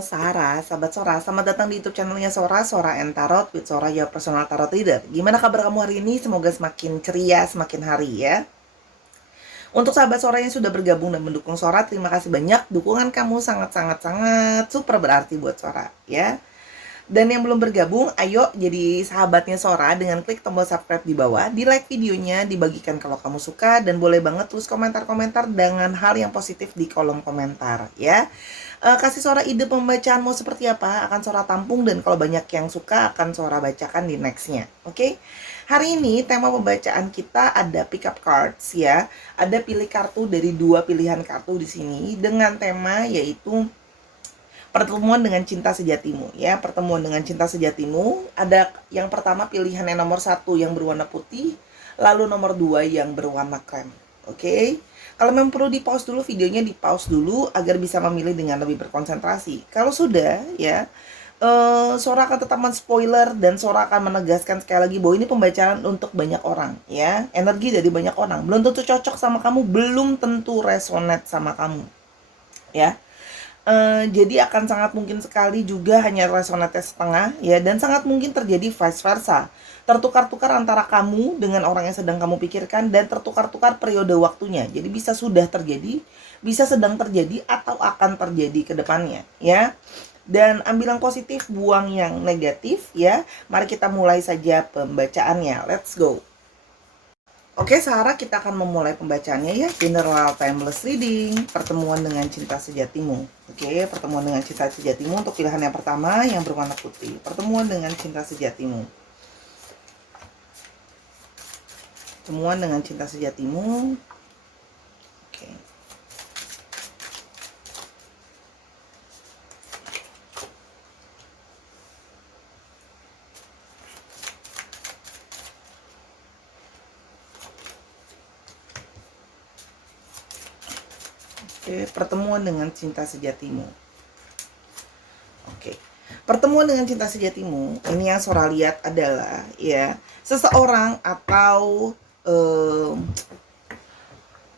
Sarah, sahabat Sora, selamat datang di YouTube channelnya Sora, Sora and Tarot with Sora, your personal tarot reader. Gimana kabar kamu hari ini? Semoga semakin ceria, semakin hari ya. Untuk sahabat Sora yang sudah bergabung dan mendukung Sora, terima kasih banyak. Dukungan kamu sangat super berarti buat Sora ya. Dan yang belum bergabung, ayo jadi sahabatnya Sora dengan klik tombol subscribe di bawah, di like videonya, dibagikan kalau kamu suka, dan boleh banget tulis komentar-komentar dengan hal yang positif di kolom komentar ya. Kasih Sora ide pembacaan mau seperti apa, akan Sora tampung, dan kalau banyak yang suka akan Sora bacakan di nextnya. Oke? Hari ini tema pembacaan kita ada pick up cards ya. Ada pilih kartu dari dua pilihan kartu di sini dengan tema yaitu pertemuan dengan cinta sejatimu ya. Pertemuan dengan cinta sejatimu, ada yang pertama pilihannya nomor 1 yang berwarna putih, lalu nomor 2 yang berwarna krem. Oke. Kalau memang perlu di pause dulu videonya, di pause dulu agar bisa memilih dengan lebih berkonsentrasi. Kalau sudah ya, Sora akan tetap men-spoiler dan Sora akan menegaskan sekali lagi bahwa ini pembacaan untuk banyak orang ya. Energi dari banyak orang, belum tentu cocok sama kamu, belum tentu resonate sama kamu ya. Jadi akan sangat mungkin sekali juga hanya resonate setengah ya, dan sangat mungkin terjadi vice versa, tertukar-tukar antara kamu dengan orang yang sedang kamu pikirkan, dan tertukar-tukar periode waktunya. Jadi bisa sudah terjadi, bisa sedang terjadi, atau akan terjadi ke depannya ya. Dan ambil yang positif, buang yang negatif ya. Mari kita mulai saja pembacaannya. Let's go. Oke, Sarah, kita akan memulai pembacaannya ya. General Timeless Reading, pertemuan dengan cinta sejatimu. Oke, pertemuan dengan cinta sejatimu untuk pilihan yang pertama yang berwarna putih. Pertemuan dengan cinta sejatimu. Pertemuan dengan cinta sejatimu. Oke. Oke, pertemuan dengan cinta sejatimu. Oke. Pertemuan dengan cinta sejatimu, ini yang Sora lihat adalah ya, seseorang atau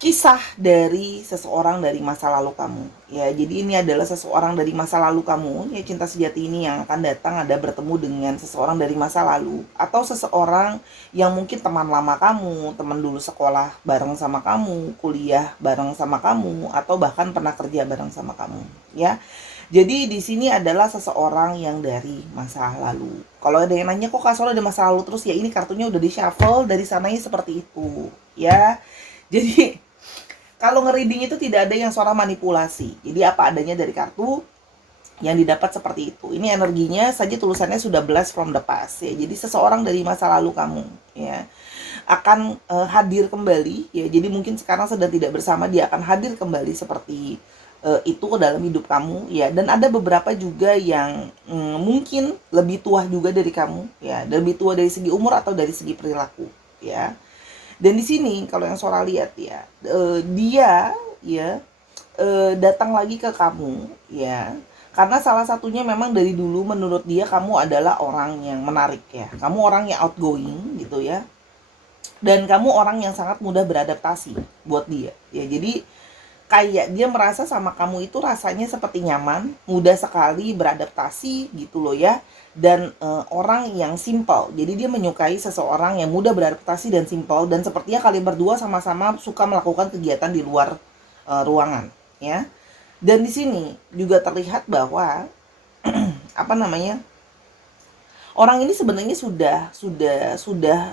kisah dari seseorang dari masa lalu kamu ya. Jadi ini adalah seseorang dari masa lalu kamu ya. Cinta sejati ini yang akan datang ada bertemu dengan seseorang dari masa lalu, atau seseorang yang mungkin teman lama kamu, teman dulu sekolah bareng sama kamu, kuliah bareng sama kamu, atau bahkan pernah kerja bareng sama kamu ya. Jadi di sini adalah seseorang yang dari masa lalu. Kalau ada yang nanya kok Kak Solo ada masa lalu terus, ya ini kartunya udah di shuffle dari sananya seperti itu ya. Jadi kalau nge-reading itu tidak ada yang Sora manipulasi. Jadi apa adanya dari kartu yang didapat seperti itu. Ini energinya saja, tulisannya sudah blast from the past ya. Jadi seseorang dari masa lalu kamu ya akan hadir kembali ya. Jadi mungkin sekarang sedang tidak bersama, dia akan hadir kembali seperti itu ke dalam hidup kamu ya. Dan ada beberapa juga yang mungkin lebih tua juga dari kamu ya, lebih tua dari segi umur atau dari segi perilaku ya. Dan di sini kalau yang Sora lihat ya, dia ya datang lagi ke kamu ya, karena salah satunya memang dari dulu menurut dia kamu adalah orang yang menarik ya, kamu orang yang outgoing gitu ya, dan kamu orang yang sangat mudah beradaptasi buat dia ya. Jadi kayak dia merasa sama kamu itu rasanya seperti nyaman, mudah sekali beradaptasi gitu loh ya. Dan orang yang simple. Jadi dia menyukai seseorang yang mudah beradaptasi dan simple, dan sepertinya kalian berdua sama-sama suka melakukan kegiatan di luar ruangan ya. Dan di sini juga terlihat bahwa apa namanya? Orang ini sebenarnya sudah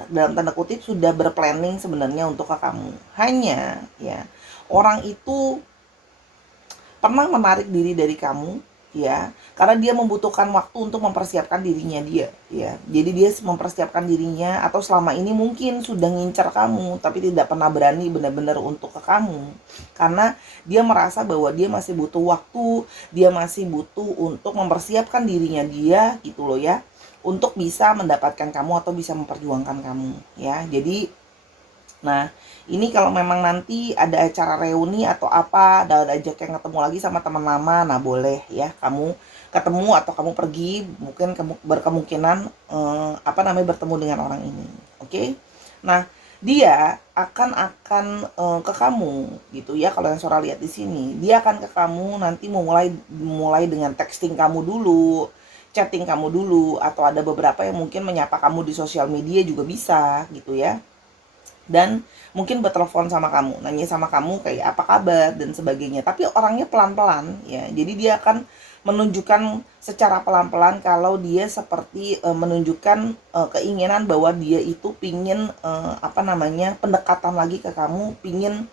dalam tanda kutip sudah berplanning sebenarnya untuk ke kamu. Hanya ya, orang itu pernah menarik diri dari kamu ya, karena dia membutuhkan waktu untuk mempersiapkan dirinya dia ya. Jadi dia mempersiapkan dirinya, atau selama ini mungkin sudah ngincar kamu tapi tidak pernah berani benar-benar untuk ke kamu, karena dia merasa bahwa dia masih butuh waktu, dia masih butuh untuk mempersiapkan dirinya dia gitu loh ya, untuk bisa mendapatkan kamu atau bisa memperjuangkan kamu ya. Jadi nah, ini kalau memang nanti ada acara reuni atau apa, ada ajak yang ketemu lagi sama teman lama, nah boleh ya kamu ketemu atau kamu pergi, mungkin kamu berkemungkinan bertemu dengan orang ini. Oke? Nah, dia akan ke kamu gitu ya. Kalau yang Sora lihat di sini, dia akan ke kamu nanti mulai dengan texting kamu dulu, chatting kamu dulu, atau ada beberapa yang mungkin menyapa kamu di sosial media juga bisa gitu ya. Dan mungkin bertelepon sama kamu, nanya sama kamu kayak apa kabar dan sebagainya. Tapi orangnya pelan-pelan ya. Jadi dia akan menunjukkan secara pelan-pelan kalau dia seperti menunjukkan keinginan bahwa dia itu pingin pendekatan lagi ke kamu, pingin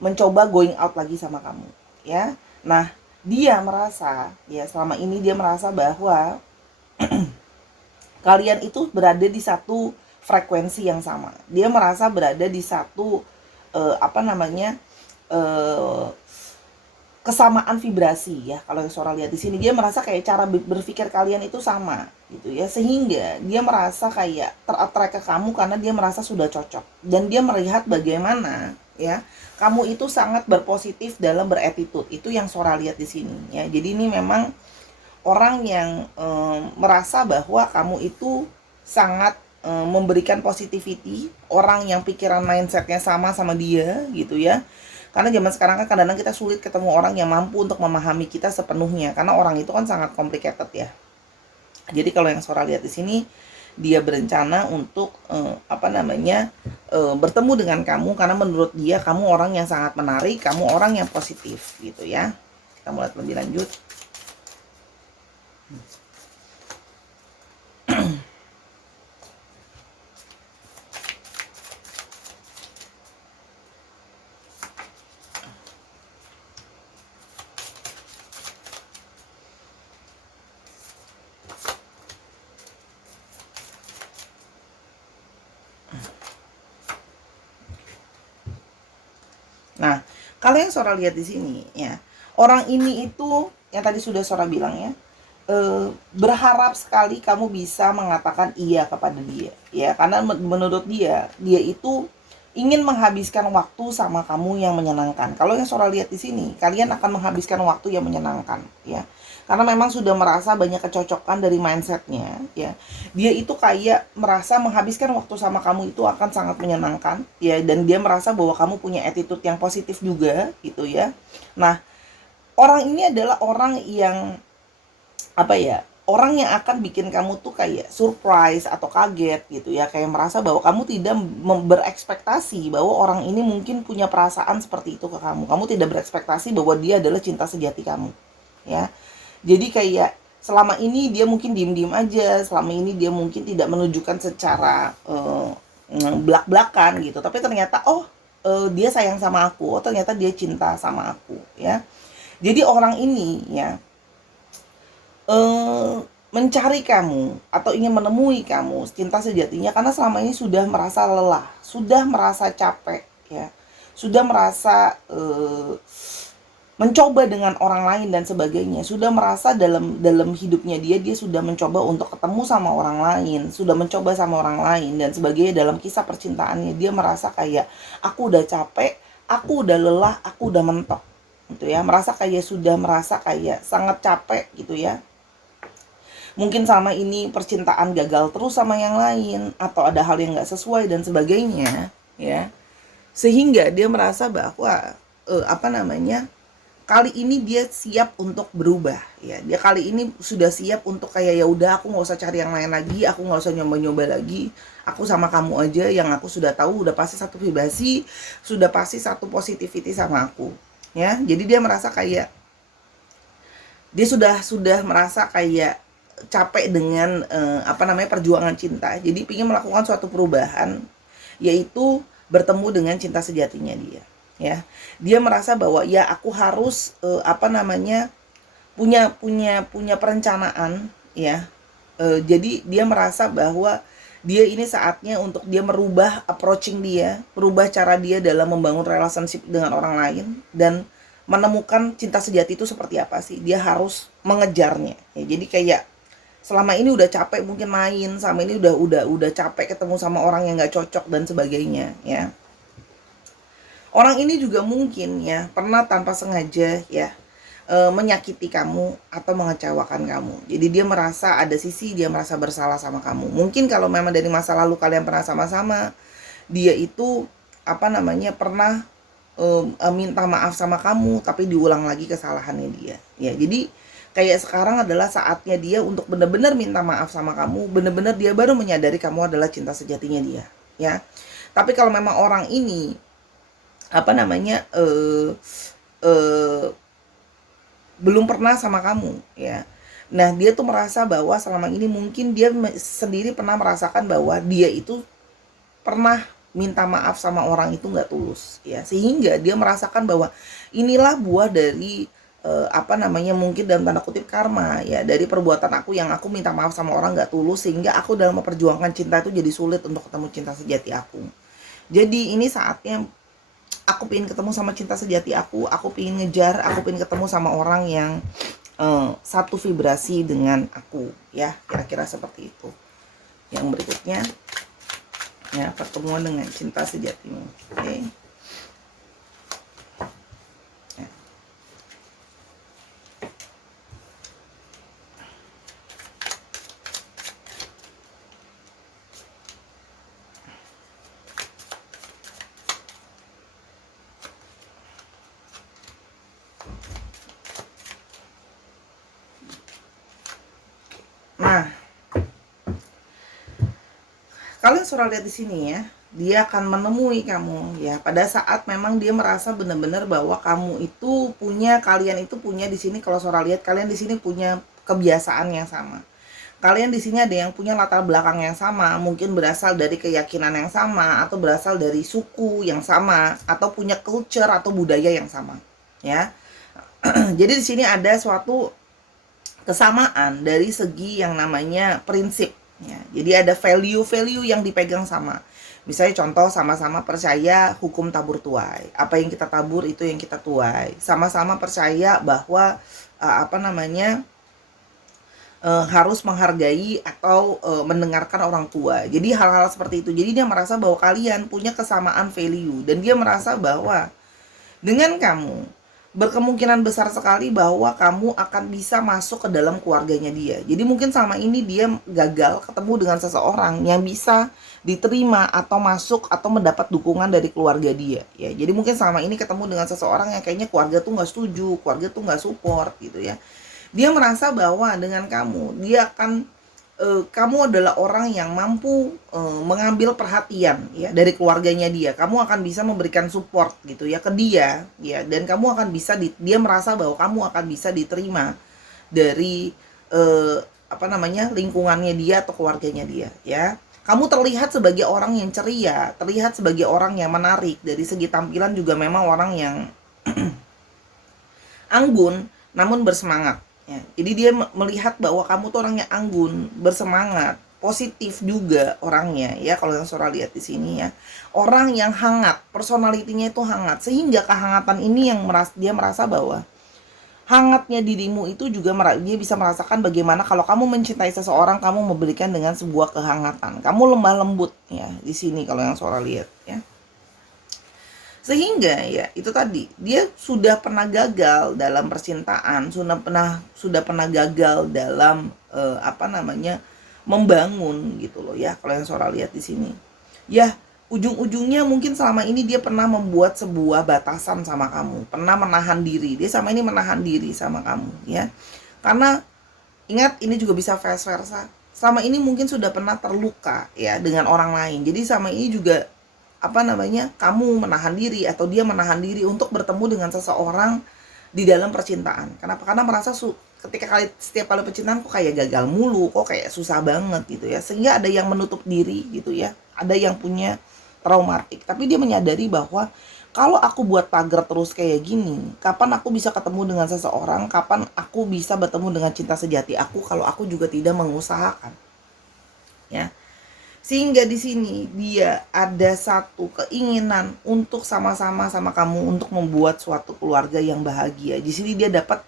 mencoba going out lagi sama kamu ya. Nah, dia merasa ya, selama ini dia merasa bahwa kalian itu berada di satu frekuensi yang sama. Dia merasa berada di satu eh, apa namanya eh, kesamaan vibrasi ya. Kalau yang Sora lihat di sini, dia merasa kayak cara berpikir kalian itu sama gitu ya, sehingga dia merasa kayak ter-attract ke kamu karena dia merasa sudah cocok, dan dia melihat bagaimana ya kamu itu sangat berpositif dalam beretitude. Itu yang Sora lihat di sini ya. Jadi ini memang orang yang merasa bahwa kamu itu sangat memberikan positivity, orang yang pikiran mindsetnya sama dia gitu ya. Karena zaman sekarang kan kadang-kadang kita sulit ketemu orang yang mampu untuk memahami kita sepenuhnya, karena orang itu kan sangat complicated ya. Jadi kalau yang Sora lihat di sini, dia berencana untuk bertemu dengan kamu karena menurut dia kamu orang yang sangat menarik, kamu orang yang positif gitu ya. Kita mulai lebih lanjut. Nah, kalau yang Sora lihat di sini ya, orang ini itu yang tadi sudah Sora bilang ya, berharap sekali kamu bisa mengatakan iya kepada dia ya, karena menurut dia itu ingin menghabiskan waktu sama kamu yang menyenangkan. Kalau yang Sora lihat di sini, kalian akan menghabiskan waktu yang menyenangkan ya, karena memang sudah merasa banyak kecocokan dari mindsetnya ya. Dia itu kayak merasa menghabiskan waktu sama kamu itu akan sangat menyenangkan ya, dan dia merasa bahwa kamu punya attitude yang positif juga gitu ya. Nah, orang ini adalah orang yang orang yang akan bikin kamu tuh kayak surprise atau kaget gitu ya, kayak merasa bahwa kamu tidak berekspektasi bahwa orang ini mungkin punya perasaan seperti itu ke kamu. Kamu tidak berekspektasi bahwa dia adalah cinta sejati kamu ya. Jadi kayak selama ini dia mungkin diem-diem aja, selama ini dia mungkin tidak menunjukkan secara belak-belakan gitu, tapi ternyata dia sayang sama aku, ternyata dia cinta sama aku ya. Jadi orang ini ya mencari kamu atau ingin menemui kamu cinta sejatinya karena selama ini sudah merasa lelah, sudah merasa capek ya, sudah merasa mencoba dengan orang lain dan sebagainya, sudah merasa dalam hidupnya dia sudah mencoba untuk ketemu sama orang lain, sudah mencoba sama orang lain dan sebagainya. Dalam kisah percintaannya dia merasa kayak aku udah capek, aku udah lelah, aku udah mentok gitu ya, merasa kayak sangat capek gitu ya. Mungkin sama ini percintaan gagal terus sama yang lain, atau ada hal yang nggak sesuai dan sebagainya ya, sehingga dia merasa bahwa kali ini dia siap untuk berubah ya. Dia kali ini sudah siap untuk kayak ya udah, aku nggak usah cari yang lain lagi, aku nggak usah nyoba-nyoba lagi, aku sama kamu aja yang aku sudah tahu udah pasti satu vibrasi, sudah pasti satu positivity sama aku ya. Jadi dia merasa kayak dia sudah merasa kayak capek dengan perjuangan cinta. Jadi ingin melakukan suatu perubahan, yaitu bertemu dengan cinta sejatinya dia ya. Dia merasa bahwa ya aku harus punya perencanaan ya. Jadi dia merasa bahwa dia ini saatnya untuk dia merubah approaching dia, merubah cara dia dalam membangun relationship dengan orang lain, dan menemukan cinta sejati itu seperti apa sih. Dia harus mengejarnya ya. Jadi kayak selama ini udah capek mungkin main, sama ini udah capek ketemu sama orang yang nggak cocok dan sebagainya ya. Orang ini juga mungkin ya pernah tanpa sengaja ya menyakiti kamu atau mengecewakan kamu. Jadi dia merasa ada sisi dia merasa bersalah sama kamu. Mungkin kalau memang dari masa lalu kalian pernah sama-sama, dia itu pernah minta maaf sama kamu tapi diulang lagi kesalahannya dia. Ya, jadi kayak sekarang adalah saatnya dia untuk benar-benar minta maaf sama kamu, benar-benar dia baru menyadari kamu adalah cinta sejatinya dia, ya. Tapi kalau memang orang ini belum pernah sama kamu, ya. Nah, dia tuh merasa bahwa selama ini mungkin dia sendiri pernah merasakan bahwa dia itu pernah minta maaf sama orang itu nggak tulus, ya, sehingga dia merasakan bahwa inilah buah dari mungkin dalam tanda kutip karma, ya, dari perbuatan aku yang aku minta maaf sama orang nggak tulus, sehingga aku dalam memperjuangkan cinta itu jadi sulit untuk ketemu cinta sejati aku. Jadi ini saatnya aku pengen ketemu sama cinta sejati aku pengen ngejar, aku pengen ketemu sama orang yang satu vibrasi dengan aku, ya, kira-kira seperti itu. Yang berikutnya, ya, pertemuan dengan cinta sejatimu. Oke. Ya. Nah, kalian sudah lihat di sini, ya, dia akan menemui kamu, ya, pada saat memang dia merasa benar-benar bahwa kalian itu punya di sini. Kalau Sora lihat, kalian di sini punya kebiasaan yang sama. Kalian di sini ada yang punya latar belakang yang sama, mungkin berasal dari keyakinan yang sama, atau berasal dari suku yang sama, atau punya culture atau budaya yang sama, ya. Jadi di sini ada suatu kesamaan dari segi yang namanya prinsip, ya. Jadi ada value yang dipegang sama. Misalnya contoh, sama-sama percaya hukum tabur tuai. Apa yang kita tabur itu yang kita tuai. Sama-sama percaya bahwa harus menghargai atau mendengarkan orang tua. Jadi hal-hal seperti itu. Jadi dia merasa bahwa kalian punya kesamaan value, dan dia merasa bahwa dengan kamu berkemungkinan besar sekali bahwa kamu akan bisa masuk ke dalam keluarganya dia. Jadi mungkin selama ini dia gagal ketemu dengan seseorang yang bisa diterima atau masuk atau mendapat dukungan dari keluarga dia, ya. Jadi mungkin selama ini ketemu dengan seseorang yang kayaknya keluarga tuh nggak setuju, keluarga tuh nggak support, gitu, ya. Dia merasa bahwa dengan kamu, kamu adalah orang yang mampu mengambil perhatian, ya, dari keluarganya dia. Kamu akan bisa memberikan support, gitu, ya, ke dia, ya, dan kamu akan bisa dia merasa bahwa kamu akan bisa diterima dari lingkungannya dia atau keluarganya dia, ya. Kamu terlihat sebagai orang yang ceria, terlihat sebagai orang yang menarik. Dari segi tampilan juga memang orang yang anggun namun bersemangat, ya. Jadi dia melihat bahwa kamu tuh orangnya anggun, bersemangat, positif juga orangnya, ya. Kalau yang Sora lihat di sini, ya, orang yang hangat, personalitinya itu hangat, sehingga kehangatan ini yang dia merasa bahwa hangatnya dirimu itu juga dia bisa merasakan bagaimana kalau kamu mencintai seseorang, kamu memberikan dengan sebuah kehangatan. Kamu lemah lembut, ya, di sini kalau yang Sora lihat, ya. Sehingga, ya, itu tadi, dia sudah pernah gagal dalam percintaan, sudah pernah gagal dalam membangun, gitu loh, ya. Kalau yang Sora lihat di sini, ya, ujung-ujungnya mungkin selama ini dia pernah membuat sebuah batasan sama kamu, pernah menahan diri. Dia sama ini menahan diri sama kamu, ya. Karena ingat, ini juga bisa vice versa. Selama ini mungkin sudah pernah terluka, ya, dengan orang lain. Jadi sama ini juga kamu menahan diri atau dia menahan diri untuk bertemu dengan seseorang di dalam percintaan. Kenapa? Karena merasa setiap kali percintaan kok kayak gagal mulu, kok kayak susah banget, gitu, ya. Sehingga ada yang menutup diri, gitu, ya. Ada yang punya traumatik. Tapi dia menyadari bahwa kalau aku buat pagar terus kayak gini, kapan aku bisa ketemu dengan seseorang? Kapan aku bisa bertemu dengan cinta sejati aku kalau aku juga tidak mengusahakan, ya. Sehingga di sini dia ada satu keinginan untuk sama-sama sama kamu untuk membuat suatu keluarga yang bahagia. Di sini dia dapat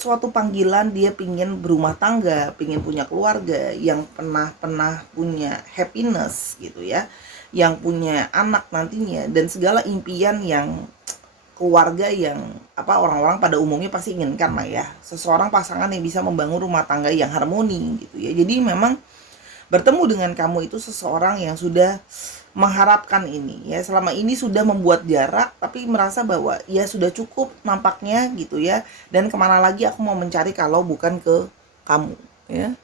suatu panggilan, dia pingin berumah tangga, pingin punya keluarga yang pernah punya happiness, gitu, ya, yang punya anak nantinya, dan segala impian yang keluarga yang orang-orang pada umumnya pasti inginkan lah ya, seseorang pasangan yang bisa membangun rumah tangga yang harmoni gitu ya. Jadi memang bertemu dengan kamu itu seseorang yang sudah mengharapkan ini ya, selama ini sudah membuat jarak tapi merasa bahwa ya sudah cukup nampaknya gitu ya, dan kemana lagi aku mau mencari kalau bukan ke kamu ya.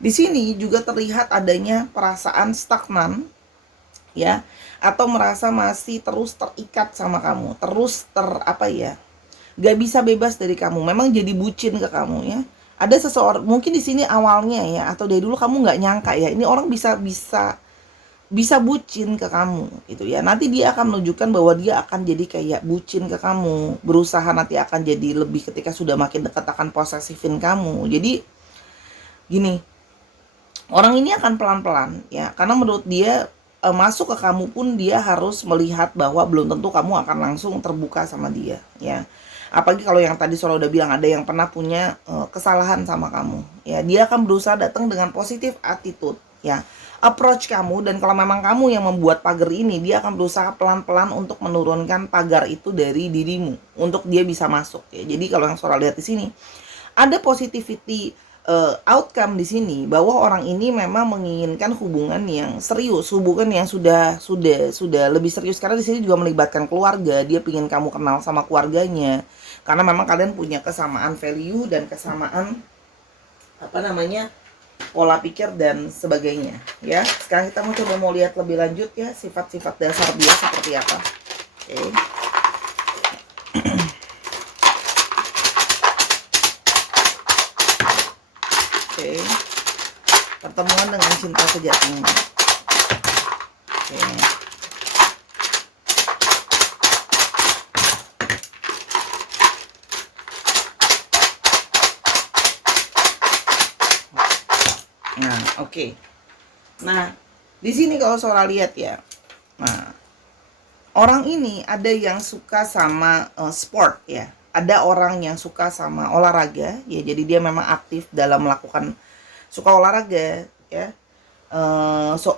Di sini juga terlihat adanya perasaan stagnan ya, atau merasa masih terus terikat sama kamu, terus gak bisa bebas dari kamu, memang jadi bucin ke kamu ya. Ada seseorang mungkin di sini awalnya ya, atau dari dulu kamu nggak nyangka ya, ini orang bisa bucin ke kamu gitu ya. Nanti dia akan menunjukkan bahwa dia akan jadi kayak bucin ke kamu, berusaha nanti akan jadi lebih ketika sudah makin dekat akan posesifin kamu. Jadi gini, orang ini akan pelan-pelan ya, karena menurut dia masuk ke kamu pun dia harus melihat bahwa belum tentu kamu akan langsung terbuka sama dia ya. Apalagi kalau yang tadi Sora udah bilang ada yang pernah punya kesalahan sama kamu ya, dia akan berusaha datang dengan positif attitude ya, approach kamu. Dan kalau memang kamu yang membuat pagar ini, dia akan berusaha pelan-pelan untuk menurunkan pagar itu dari dirimu untuk dia bisa masuk ya. Jadi kalau yang Sora lihat di sini ada positivity outcome di sini, bahwa orang ini memang menginginkan hubungan yang serius, hubungan yang sudah lebih serius, karena di sini juga melibatkan keluarga. Dia ingin kamu kenal sama keluarganya, karena memang kalian punya kesamaan value dan kesamaan pola pikir dan sebagainya ya. Sekarang kita mau lihat lebih lanjut ya, sifat-sifat dasar dia seperti apa. Oke. Oke. Pertemuan dengan cinta sejatimu. Oke. Nah, oke. Nah, di sini kalau Sora lihat ya. Nah, orang ini ada yang suka sama sport ya. Ada orang yang suka sama olahraga ya, jadi dia memang aktif dalam melakukan, suka olahraga ya,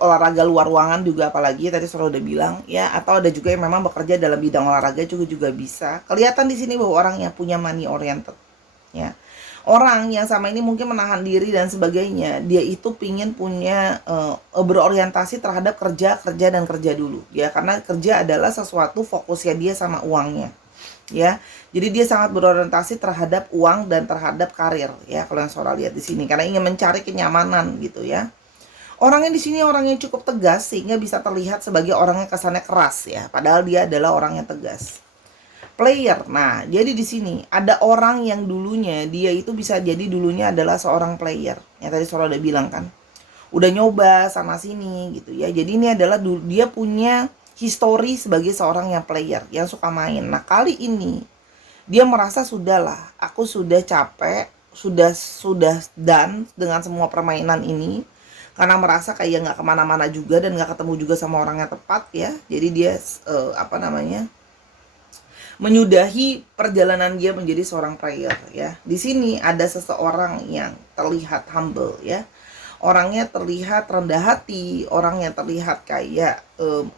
olahraga luar ruangan juga, apalagi tadi Sora udah bilang ya. Atau ada juga yang memang bekerja dalam bidang olahraga juga bisa. Kelihatan di sini bahwa orang yang punya money oriented ya, orang yang sama ini mungkin menahan diri dan sebagainya. Dia itu pingin punya berorientasi terhadap kerja dulu ya, karena kerja adalah sesuatu fokusnya dia sama uangnya ya. Jadi dia sangat berorientasi terhadap uang dan terhadap karir ya, kalau yang Sora lihat di sini, karena ingin mencari kenyamanan gitu ya. Orangnya di sini orang yang cukup tegas sehingga bisa terlihat sebagai orang yang kesannya keras ya, padahal dia adalah orang yang tegas. Player. Nah, jadi di sini ada orang yang dulunya dia itu bisa jadi dulunya adalah seorang player. Yang tadi Sora udah bilang kan, udah nyoba sana sini gitu ya. Jadi ini adalah dia punya histori sebagai seorang yang player, yang suka main. Nah, kali ini dia merasa sudahlah, aku sudah capek, sudah done dengan semua permainan ini, karena merasa kayak nggak kemana-mana juga dan nggak ketemu juga sama orang yang tepat ya. Jadi dia menyudahi perjalanan dia menjadi seorang player ya. Di sini ada seseorang yang terlihat humble ya, orangnya terlihat rendah hati, orangnya terlihat kayak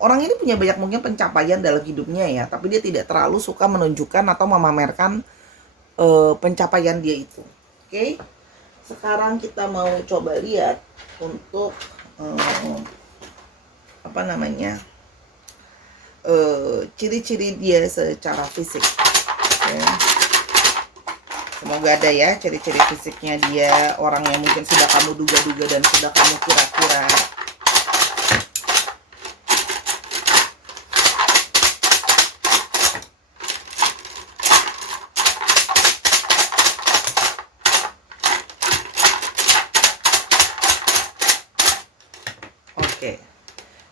orang ini punya banyak mungkin pencapaian dalam hidupnya ya, tapi dia tidak terlalu suka menunjukkan atau memamerkan pencapaian dia itu. Oke. Sekarang kita mau coba lihat untuk ciri-ciri dia secara fisik ya. Semoga ada ya ciri-ciri fisiknya dia, orang yang mungkin sudah kamu duga-duga dan sudah kamu kira-kira. Oke.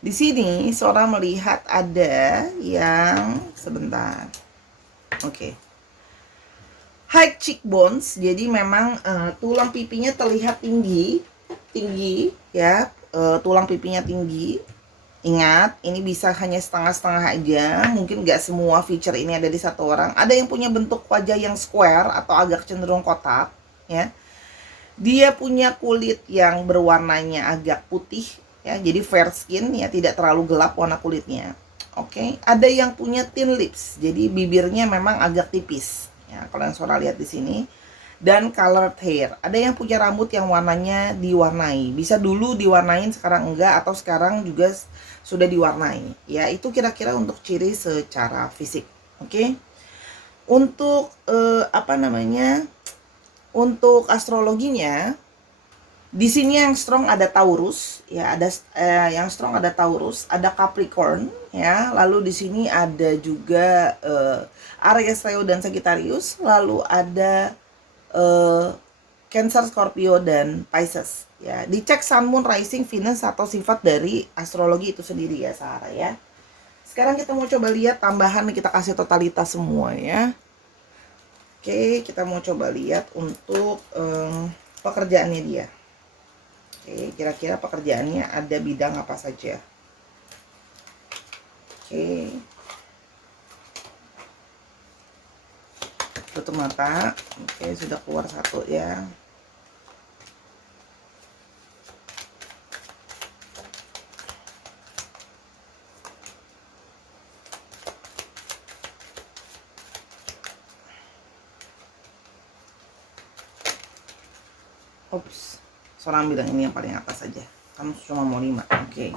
Di sini Sora melihat ada yang sebentar. Oke. High cheekbones, jadi memang tulang pipinya terlihat tinggi ya, tulang pipinya tinggi. Ingat, ini bisa hanya setengah-setengah aja, mungkin nggak semua feature ini ada di satu orang. Ada yang punya bentuk wajah yang square atau agak cenderung kotak ya. Dia punya kulit yang berwarnanya agak putih ya, jadi fair skin ya, tidak terlalu gelap warna kulitnya. Oke, ada yang punya thin lips, jadi bibirnya memang agak tipis. Ya, kalau yang Sora lihat di sini. Dan colored hair, ada yang punya rambut yang warnanya diwarnai. Bisa dulu diwarnain, sekarang enggak, atau sekarang juga sudah diwarnai. Ya, itu kira-kira untuk ciri secara fisik. Oke. Untuk apa namanya? Untuk astrologinya, di sini yang strong ada Taurus, ya ada yang strong ada Taurus, ada Capricorn, ya. Lalu di sini ada juga Aries, Leo dan Sagittarius, lalu ada Cancer, Scorpio dan Pisces. Ya, dicek Sun, Moon, Rising, Venus atau sifat dari astrologi itu sendiri ya, Sarah ya. Sekarang kita mau coba lihat tambahan, kita kasih totalitas semua ya. Oke, kita mau coba lihat untuk pekerjaannya dia. Oke, kira-kira pekerjaannya ada bidang apa saja. Oke. Tutup mata. Oke, sudah keluar satu ya. Ops, seorang bilang ini yang paling atas saja. Kamu cuma mau 5. Oke.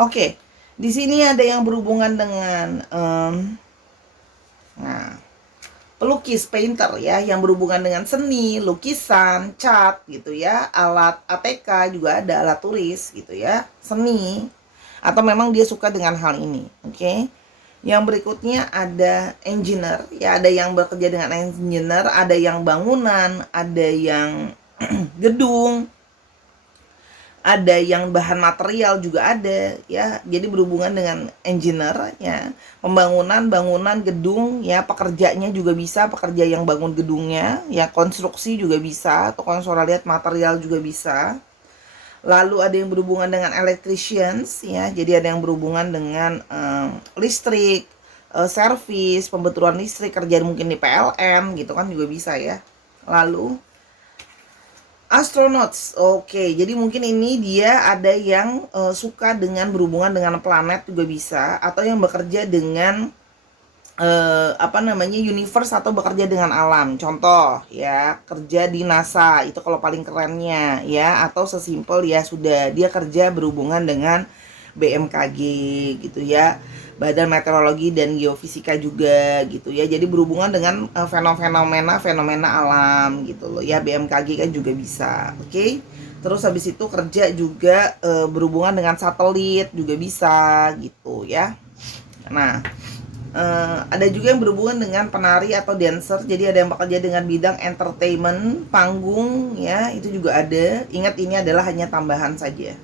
Oke. Di sini ada yang berhubungan dengan nah, pelukis, painter ya, yang berhubungan dengan seni, lukisan, cat gitu ya, alat ATK juga ada, alat tulis gitu ya, seni, atau memang dia suka dengan hal ini. Oke. Yang berikutnya ada engineer ya, ada yang bekerja dengan engineer, ada yang bangunan, ada yang gedung, ada yang bahan material juga ada ya. Jadi berhubungan dengan engineer ya, pembangunan, bangunan, gedung ya, pekerjanya juga bisa, pekerja yang bangun gedungnya ya, konstruksi juga bisa, atau kalau Sora lihat material juga bisa. Lalu ada yang berhubungan dengan electricians ya, jadi ada yang berhubungan dengan listrik, servis, pembetulan listrik, kerja mungkin di PLN gitu kan juga bisa ya. Lalu astronauts, oke. Jadi mungkin ini dia ada yang suka dengan berhubungan dengan planet juga bisa, atau yang bekerja dengan apa namanya, universe, atau bekerja dengan alam. Contoh ya, kerja di NASA itu kalau paling kerennya ya, atau sesimpel ya sudah dia kerja berhubungan dengan BMKG gitu ya, Badan Meteorologi dan Geofisika juga gitu ya. Jadi berhubungan dengan fenomena alam gitu loh ya, BMKG kan juga bisa. Oke. Terus habis itu kerja juga berhubungan dengan satelit juga bisa gitu ya. Nah, ada juga yang berhubungan dengan penari atau dancer. Jadi ada yang bekerja dengan bidang entertainment, panggung ya, itu juga ada. Ingat, ini adalah hanya tambahan saja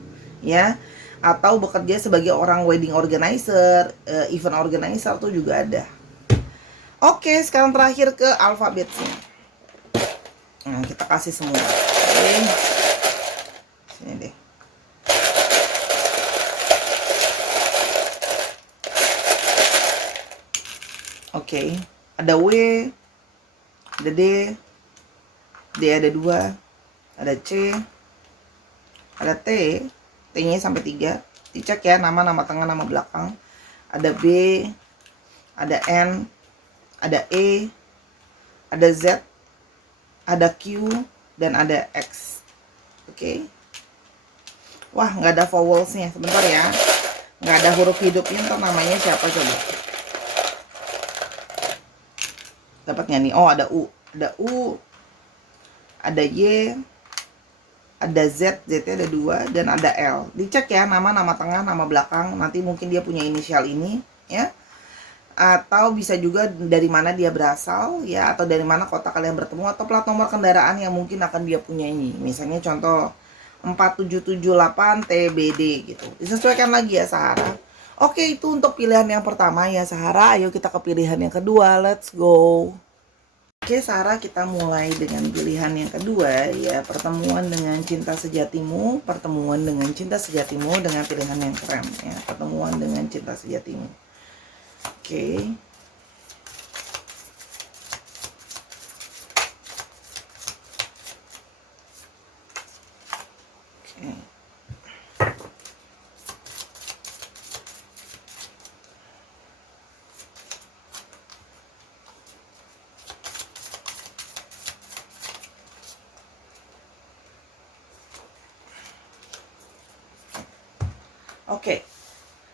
ya. Atau bekerja sebagai orang wedding organizer, event organizer tuh juga ada. Oke, sekarang terakhir ke alfabetnya. Nah, kita kasih semua. Oke. Sini deh. Oke, ada W, ada D ada 2, ada C, ada T, T-nya sampai 3. Dicek ya, nama tengah, nama belakang. Ada B, ada N, ada E, ada Z, ada Q, dan ada X. Oke. Wah, nggak ada vowelsnya. Sebentar ya. Nggak ada huruf hidupnya, ntar namanya siapa coba. Dapatnya nih. Oh, ada U. Ada U, ada Y, ada Z, Z-nya ada 2, dan ada L. Dicek ya, nama tengah, nama belakang. Nanti mungkin dia punya inisial ini ya. Atau bisa juga dari mana dia berasal ya, atau dari mana kota kalian bertemu, atau plat nomor kendaraan yang mungkin akan dia punyai. Misalnya contoh 4778 TBD gitu. Disesuaikan lagi ya, Sahara. Oke, itu untuk pilihan yang pertama ya, Sahara. Ayo kita ke pilihan yang kedua. Let's go. Oke, Sarah, kita mulai dengan pilihan yang kedua ya, pertemuan dengan cinta sejatimu, pertemuan dengan cinta sejatimu dengan pilihan yang keren ya, pertemuan dengan cinta sejatimu. Oke. Oke. Oke.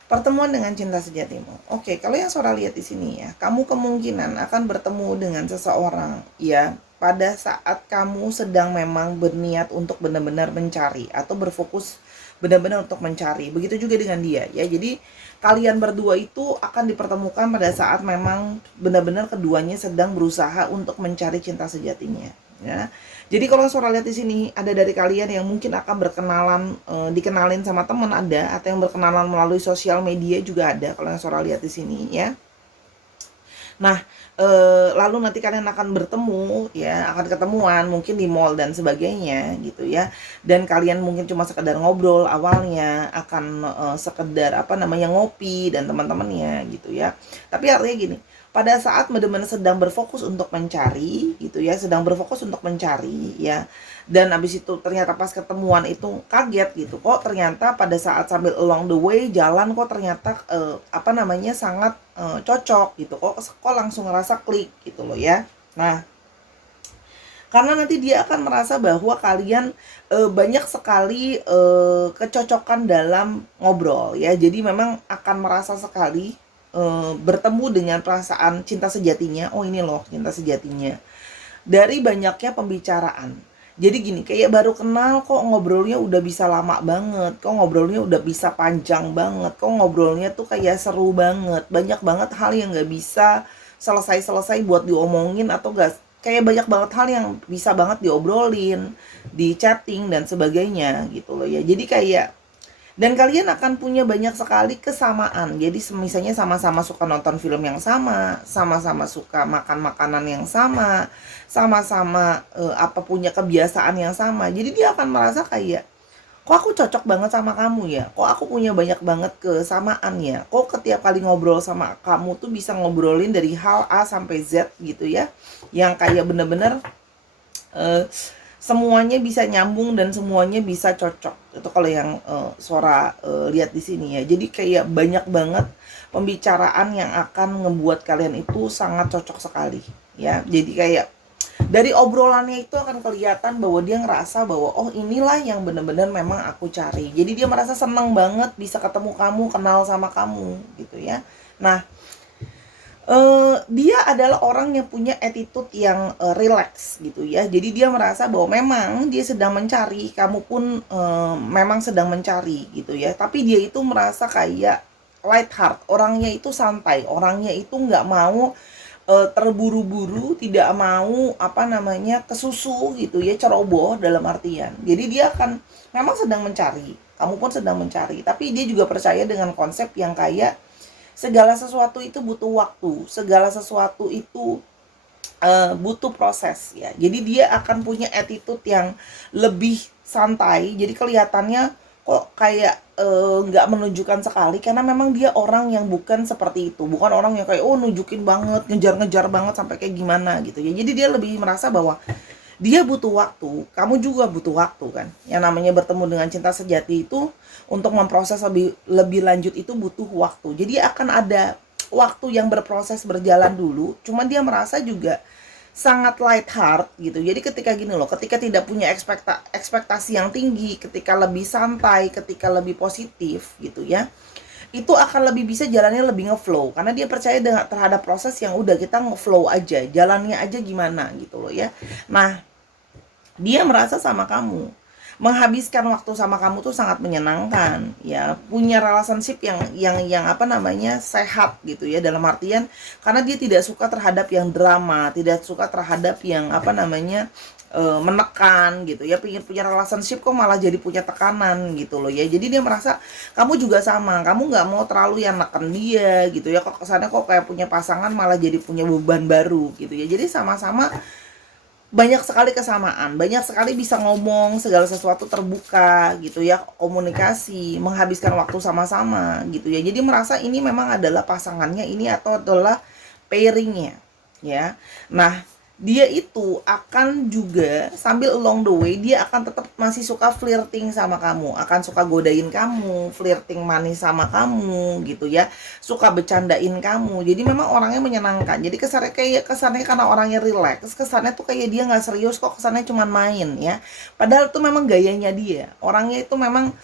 Pertemuan dengan cinta sejatimu. Oke, kalau yang Sora lihat di sini ya, kamu kemungkinan akan bertemu dengan seseorang ya pada saat kamu sedang memang berniat untuk benar-benar mencari atau berfokus benar-benar untuk mencari. Begitu juga dengan dia ya. Jadi kalian berdua itu akan dipertemukan pada saat memang benar-benar keduanya sedang berusaha untuk mencari cinta sejatinya ya. Jadi kalau Sora lihat di sini ada dari kalian yang mungkin akan berkenalan, dikenalin sama teman ada, atau yang berkenalan melalui sosial media juga ada kalau yang Sora lihat di sini ya. Nah, lalu nanti kalian akan bertemu ya, akan ketemuan mungkin di mall dan sebagainya gitu ya. Dan kalian mungkin cuma sekedar ngobrol awalnya, akan sekedar apa namanya ngopi dan teman-temannya gitu ya. Tapi artinya gini, pada saat benar-benar sedang berfokus untuk mencari gitu ya, sedang berfokus untuk mencari ya, dan abis itu ternyata pas ketemuan itu kaget gitu, kok ternyata pada saat sambil along the way jalan kok ternyata apa namanya sangat cocok gitu, kok langsung ngerasa klik gitu loh ya. Nah, karena nanti dia akan merasa bahwa kalian banyak sekali kecocokan dalam ngobrol ya, jadi memang akan merasa sekali bertemu dengan perasaan cinta sejatinya. Oh ini loh cinta sejatinya dari banyaknya pembicaraan. Jadi gini, kayak baru kenal kok ngobrolnya udah bisa lama banget, kok ngobrolnya udah bisa panjang banget, kok ngobrolnya tuh kayak seru banget, banyak banget hal yang gak bisa selesai-selesai buat diomongin, atau gak, kayak banyak banget hal yang bisa banget diobrolin, di chatting dan sebagainya gitu loh ya. Jadi kayak, dan kalian akan punya banyak sekali kesamaan. Jadi misalnya sama-sama suka nonton film yang sama-sama suka makan makanan yang sama-sama apa punya kebiasaan yang sama. Jadi dia akan merasa kayak, kok aku cocok banget sama kamu ya, kok aku punya banyak banget kesamaan ya, kok setiap kali ngobrol sama kamu tuh bisa ngobrolin dari hal A sampai Z gitu ya, yang kayak bener-bener semuanya bisa nyambung dan semuanya bisa cocok. Itu kalau yang Sora lihat di sini ya. Jadi kayak banyak banget pembicaraan yang akan ngebuat kalian itu sangat cocok sekali ya. Jadi kayak dari obrolannya itu akan kelihatan bahwa dia ngerasa bahwa oh inilah yang benar-benar memang aku cari. Jadi dia merasa senang banget bisa ketemu kamu, kenal sama kamu gitu ya. Nah, dia adalah orang yang punya attitude yang relax gitu ya. Jadi dia merasa bahwa memang dia sedang mencari, kamu pun memang sedang mencari gitu ya. Tapi dia itu merasa kayak light heart, orangnya itu santai, orangnya itu nggak mau terburu-buru, tidak mau apa namanya kesusu gitu ya, ceroboh dalam artian. Jadi dia akan memang sedang mencari, kamu pun sedang mencari. Tapi dia juga percaya dengan konsep yang kayak segala sesuatu itu butuh waktu, segala sesuatu itu butuh proses ya. Jadi dia akan punya attitude yang lebih santai. Jadi kelihatannya kok kayak nggak menunjukkan sekali, karena memang dia orang yang bukan seperti itu, bukan orang yang kayak oh nunjukin banget, ngejar-ngejar banget sampai kayak gimana gitu ya. Jadi dia lebih merasa bahwa dia butuh waktu, kamu juga butuh waktu kan. Yang namanya bertemu dengan cinta sejati itu untuk memproses lebih lanjut itu butuh waktu. Jadi akan ada waktu yang berproses berjalan dulu. Cuman dia merasa juga sangat light heart gitu. Jadi ketika gini loh, ketika tidak punya ekspektasi yang tinggi, ketika lebih santai, ketika lebih positif gitu ya, itu akan lebih bisa jalannya lebih ngeflow, karena dia percaya dengan terhadap proses yang udah kita ngeflow aja, jalannya aja gimana gitu loh ya. Nah, dia merasa sama kamu, menghabiskan waktu sama kamu tuh sangat menyenangkan ya, punya relationship yang apa namanya sehat gitu ya, dalam artian karena dia tidak suka terhadap yang drama, tidak suka terhadap yang apa namanya menekan gitu ya. Pengen punya relationship kok malah jadi punya tekanan gitu loh ya. Jadi dia merasa kamu juga sama, kamu nggak mau terlalu yang neken dia gitu ya, kok kesannya kok kayak punya pasangan malah jadi punya beban baru gitu ya. Jadi sama-sama banyak sekali kesamaan, banyak sekali bisa ngomong segala sesuatu, terbuka gitu ya, komunikasi, menghabiskan waktu sama-sama gitu ya. Jadi merasa ini memang adalah pasangannya ini atau adalah pairingnya ya. Nah, dia itu akan juga sambil along the way dia akan tetap masih suka flirting sama kamu, akan suka godain kamu, flirting manis sama kamu gitu ya, suka bercandain kamu. Jadi memang orangnya menyenangkan. Jadi kesannya karena orangnya relax, kesannya tuh kayak dia nggak serius, kok kesannya cuma main ya. Padahal itu memang gayanya dia. Orangnya itu memang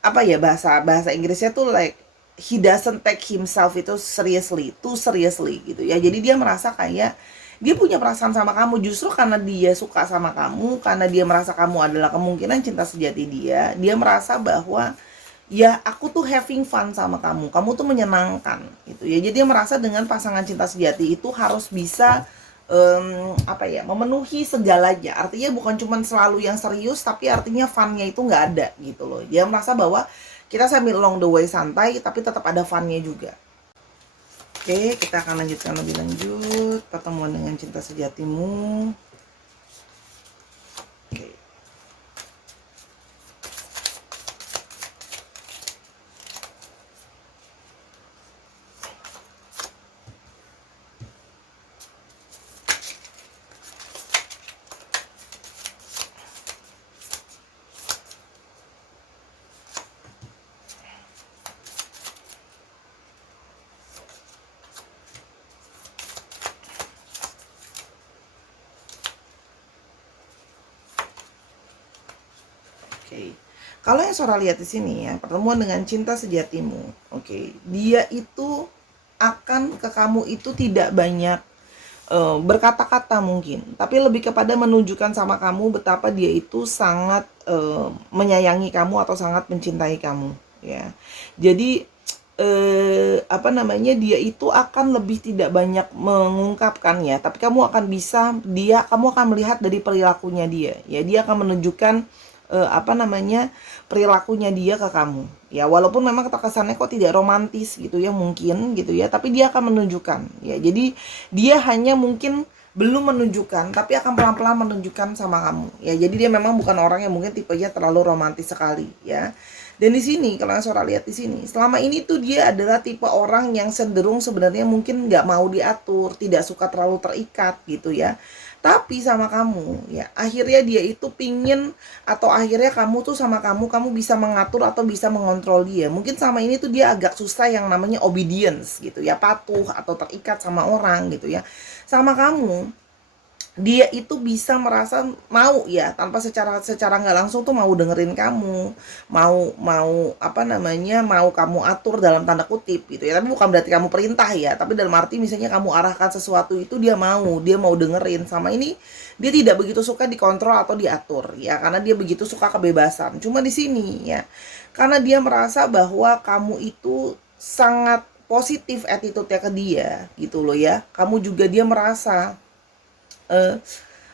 apa ya, bahasa bahasa Inggrisnya tuh like he doesn't take himself itu seriously, too seriously gitu ya. Jadi dia merasa kayak dia punya perasaan sama kamu justru karena dia suka sama kamu, karena dia merasa kamu adalah kemungkinan cinta sejati dia. Dia merasa bahwa ya aku tuh having fun sama kamu tuh menyenangkan gitu ya. Jadi dia merasa dengan pasangan cinta sejati itu harus bisa apa ya, memenuhi segalanya. Artinya bukan cuma selalu yang serius, tapi artinya funnya itu nggak ada gitu loh. Dia merasa bahwa kita sambil along the way santai, tapi tetap ada funnya juga. Oke, kita akan lanjutkan lebih lanjut pertemuan dengan cinta sejatimu. Oke. Oke. Kalau yang Sora lihat di sini ya, pertemuan dengan cinta sejatimu. Oke, dia itu akan ke kamu itu tidak banyak berkata-kata mungkin, tapi lebih kepada menunjukkan sama kamu betapa dia itu sangat menyayangi kamu atau sangat mencintai kamu, ya. Jadi apa namanya, dia itu akan lebih tidak banyak mengungkapkan ya, tapi kamu akan melihat dari perilakunya dia, ya. Dia akan menunjukkan apa namanya, perilakunya dia ke kamu, ya. Walaupun memang terkesannya kok tidak romantis gitu ya, mungkin gitu ya, tapi dia akan menunjukkan, ya. Jadi dia hanya mungkin belum menunjukkan, tapi akan pelan-pelan menunjukkan sama kamu, ya. Jadi dia memang bukan orang yang mungkin tipenya terlalu romantis sekali, ya. Dan di sini kalau yang Sora lihat di sini, selama ini tuh dia adalah tipe orang yang cenderung sebenarnya mungkin nggak mau diatur, tidak suka terlalu terikat gitu ya. Tapi sama kamu, ya akhirnya dia itu pingin, atau akhirnya kamu tuh sama kamu bisa mengatur atau bisa mengontrol dia. Mungkin sama ini tuh dia agak susah yang namanya obedience gitu ya, patuh atau terikat sama orang gitu ya. Sama kamu, dia itu bisa merasa mau ya, tanpa secara nggak langsung tuh mau dengerin kamu, mau mau apa namanya, mau kamu atur dalam tanda kutip gitu ya. Tapi bukan berarti kamu perintah ya, tapi dalam arti misalnya kamu arahkan sesuatu itu dia mau dengerin. Sama ini dia tidak begitu suka dikontrol atau diatur ya, karena dia begitu suka kebebasan. Cuma di sini ya, karena dia merasa bahwa kamu itu sangat positif attitude-nya ke dia gitu loh ya. Kamu juga, dia merasa eh,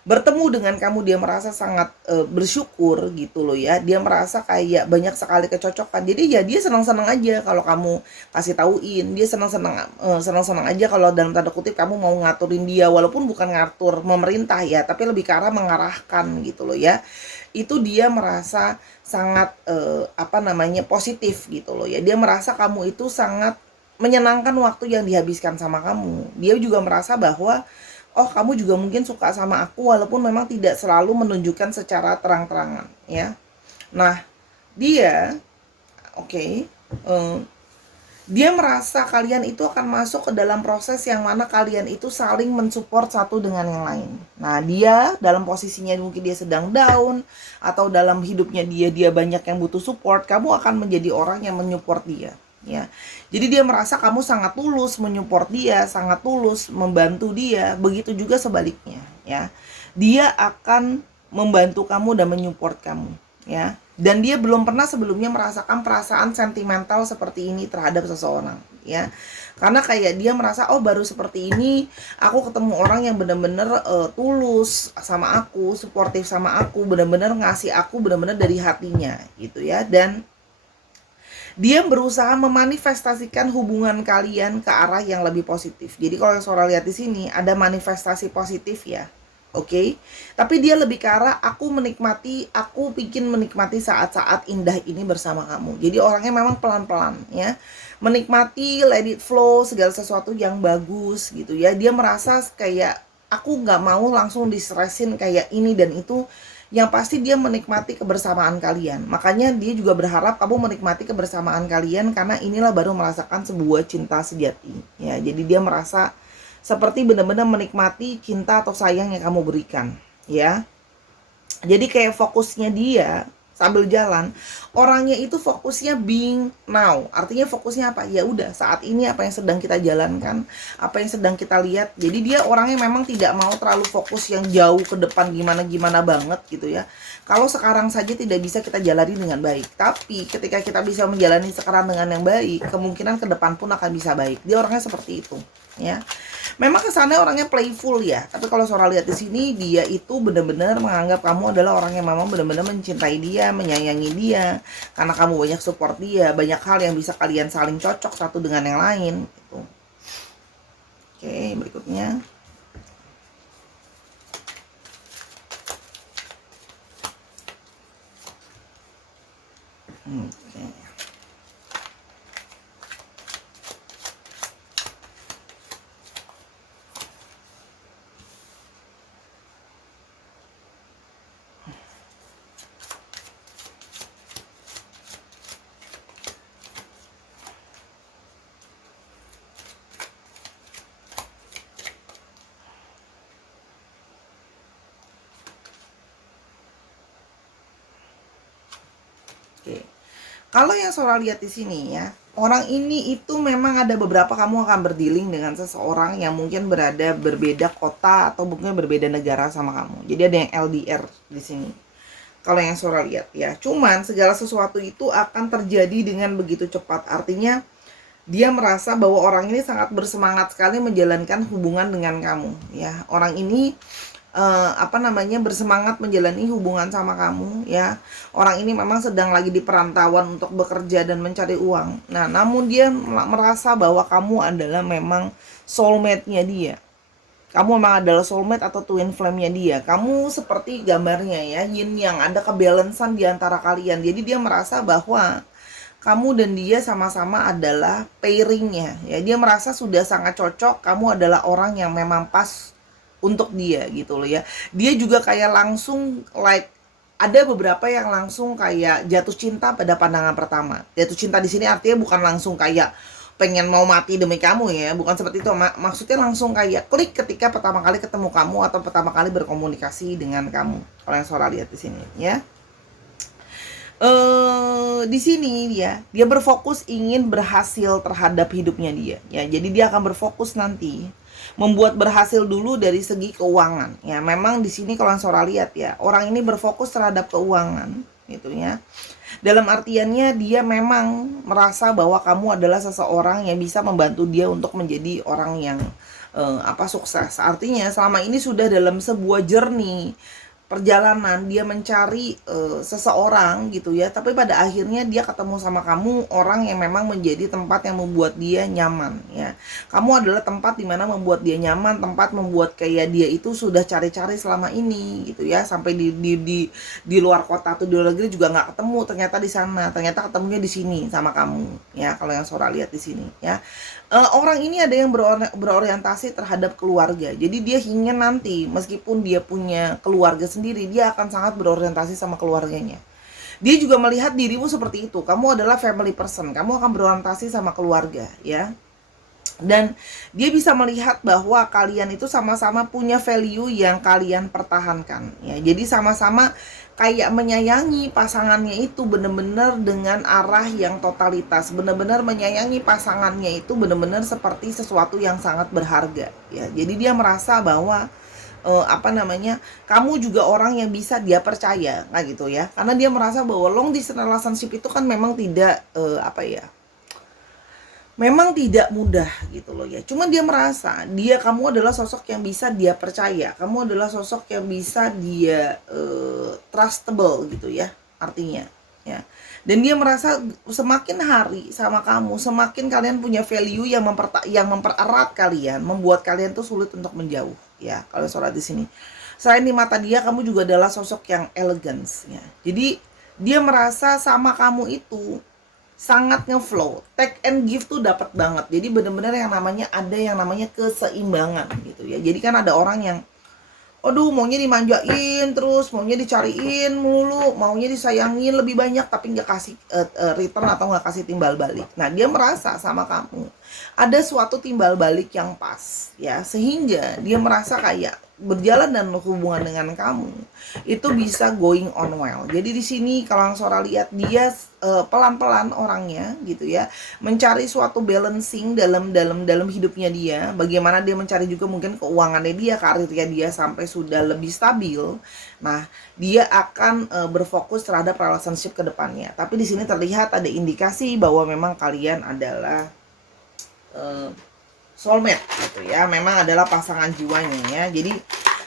bertemu dengan kamu, dia merasa sangat bersyukur gitu loh ya. Dia merasa kayak banyak sekali kecocokan. Jadi ya dia senang-senang aja kalau kamu kasih tauin. Dia senang-senang aja kalau dalam tanda kutip kamu mau ngaturin dia, walaupun bukan ngatur memerintah ya, tapi lebih ke arah mengarahkan gitu loh ya. Itu dia merasa sangat apa namanya, positif gitu loh ya. Dia merasa kamu itu sangat menyenangkan waktu yang dihabiskan sama kamu. Dia juga merasa bahwa oh kamu juga mungkin suka sama aku, walaupun memang tidak selalu menunjukkan secara terang-terangan ya. Nah dia oke, dia merasa kalian itu akan masuk ke dalam proses yang mana kalian itu saling mensupport satu dengan yang lain. Nah dia dalam posisinya mungkin dia sedang down, atau dalam hidupnya dia banyak yang butuh support, kamu akan menjadi orang yang menyupport dia ya. Jadi dia merasa kamu sangat tulus menyupport dia, sangat tulus membantu dia. Begitu juga sebaliknya ya. Dia akan membantu kamu dan menyupport kamu ya. Dan dia belum pernah sebelumnya merasakan perasaan sentimental seperti ini terhadap seseorang ya. Karena kayak dia merasa oh baru seperti ini aku ketemu orang yang benar-benar tulus sama aku, suportif sama aku, benar-benar ngasih aku benar-benar dari hatinya gitu ya. Dan dia berusaha memanifestasikan hubungan kalian ke arah yang lebih positif. Jadi kalau yang Sora lihat di sini ada manifestasi positif ya. Oke. Tapi dia lebih ke arah aku bikin menikmati saat-saat indah ini bersama kamu. Jadi orangnya memang pelan-pelan ya. Menikmati, let it flow, segala sesuatu yang bagus gitu ya. Dia merasa kayak aku nggak mau langsung distresin kayak ini dan itu. Yang pasti dia menikmati kebersamaan kalian. Makanya dia juga berharap kamu menikmati kebersamaan kalian, karena inilah baru merasakan sebuah cinta sejati ya. Jadi dia merasa seperti benar-benar menikmati cinta atau sayang yang kamu berikan ya. Jadi kayak fokusnya dia sambil jalan, orangnya itu fokusnya being now. Artinya fokusnya apa? Ya udah, saat ini apa yang sedang kita jalankan, apa yang sedang kita lihat. Jadi dia orangnya memang tidak mau terlalu fokus yang jauh ke depan gimana-gimana banget gitu ya. Kalau sekarang saja tidak bisa kita jalani dengan baik, tapi ketika kita bisa menjalani sekarang dengan yang baik, kemungkinan ke depan pun akan bisa baik. Dia orangnya seperti itu, ya. Memang kesannya orangnya playful ya, tapi kalau Sora lihat di sini dia itu benar-benar menganggap kamu adalah orang yang memang benar-benar mencintai dia, menyayangi dia, karena kamu banyak support dia, banyak hal yang bisa kalian saling cocok satu dengan yang lain gitu. Oke, berikutnya. Oke. Oke. Kalau yang Sora lihat di sini ya, orang ini itu memang ada beberapa kamu akan berdealing dengan seseorang yang mungkin berbeda kota atau mungkin berbeda negara sama kamu. Jadi ada yang LDR di sini. Kalau yang Sora lihat ya, cuman segala sesuatu itu akan terjadi dengan begitu cepat. Artinya dia merasa bahwa orang ini sangat bersemangat sekali menjalankan hubungan dengan kamu ya. Orang ini bersemangat menjalani hubungan sama kamu ya. Orang ini memang sedang lagi di perantauan untuk bekerja dan mencari uang. Nah, namun dia merasa bahwa kamu adalah memang soulmate-nya dia. Kamu memang adalah soulmate atau twin flame-nya dia. Kamu seperti gambarnya ya, yin yang, ada kebalansan di antara kalian. Jadi dia merasa bahwa kamu dan dia sama-sama adalah pairing-nya ya. Dia merasa sudah sangat cocok, kamu adalah orang yang memang pas untuk dia gitu loh ya. Dia juga kayak langsung ada beberapa yang langsung kayak jatuh cinta pada pandangan pertama. Jatuh cinta di sini artinya bukan langsung kayak pengen mau mati demi kamu ya, bukan seperti itu. Maksudnya langsung kayak klik ketika pertama kali ketemu kamu atau pertama kali berkomunikasi dengan kamu. Kalau yang Sora lihat di sini ya. Di sini dia berfokus ingin berhasil terhadap hidupnya dia ya. Jadi dia akan berfokus nanti membuat berhasil dulu dari segi keuangan ya. Memang di sini kalau Sora lihat ya, orang ini berfokus terhadap keuangan gitu ya. Dalam artiannya dia memang merasa bahwa kamu adalah seseorang yang bisa membantu dia untuk menjadi orang yang sukses. Artinya selama ini sudah dalam sebuah journey perjalanan dia mencari seseorang gitu ya, tapi pada akhirnya dia ketemu sama kamu, orang yang memang menjadi tempat yang membuat dia nyaman ya. Kamu adalah tempat dimana membuat dia nyaman, tempat membuat kayak dia itu sudah cari-cari selama ini gitu ya, sampai di luar kota atau di luar negeri juga nggak ketemu, ternyata di sana, ternyata ketemunya di sini sama kamu ya. Kalau yang Sora lihat di sini ya, orang ini ada yang berorientasi terhadap keluarga. Jadi dia ingin nanti meskipun dia punya keluarga sendiri, dia akan sangat berorientasi sama keluarganya. Dia juga melihat dirimu seperti itu. Kamu adalah family person. Kamu akan berorientasi sama keluarga, ya. Dan dia bisa melihat bahwa kalian itu sama-sama punya value yang kalian pertahankan, ya. Jadi sama-sama kayak menyayangi pasangannya itu benar-benar dengan arah yang totalitas, benar-benar menyayangi pasangannya itu benar-benar seperti sesuatu yang sangat berharga, ya. Jadi dia merasa bahwa kamu juga orang yang bisa dia percaya, nggak gitu ya, karena dia merasa bahwa long distance relationship itu kan memang tidak memang tidak mudah gitu loh ya. Cuman dia merasa kamu adalah sosok yang bisa dia percaya, kamu adalah sosok yang bisa dia trustable gitu ya artinya ya. Dan dia merasa semakin hari sama kamu, semakin kalian punya value yang mempererat kalian, membuat kalian tuh sulit untuk menjauh ya. Kalau Sora di sini, selain di mata dia, kamu juga adalah sosok yang elegance ya. Jadi dia merasa sama kamu itu sangat ngeflow, take and give tuh dapat banget. Jadi benar-benar yang namanya keseimbangan gitu ya. Jadi kan ada orang yang aduh maunya dimanjain terus, maunya dicariin mulu, maunya disayangin lebih banyak tapi nggak kasih return atau nggak kasih timbal balik. Nah dia merasa sama kamu ada suatu timbal balik yang pas ya, sehingga dia merasa kayak berjalan dan hubungan dengan kamu itu bisa going on well. Jadi di sini kalau Sora lihat dia pelan-pelan orangnya gitu ya, mencari suatu balancing dalam hidupnya dia. Bagaimana dia mencari juga mungkin keuangannya dia, karirnya dia sampai sudah lebih stabil. Nah, dia akan berfokus terhadap relationship ke depannya. Tapi di sini terlihat ada indikasi bahwa memang kalian adalah soulmate gitu ya, memang adalah pasangan jiwanya ya. Jadi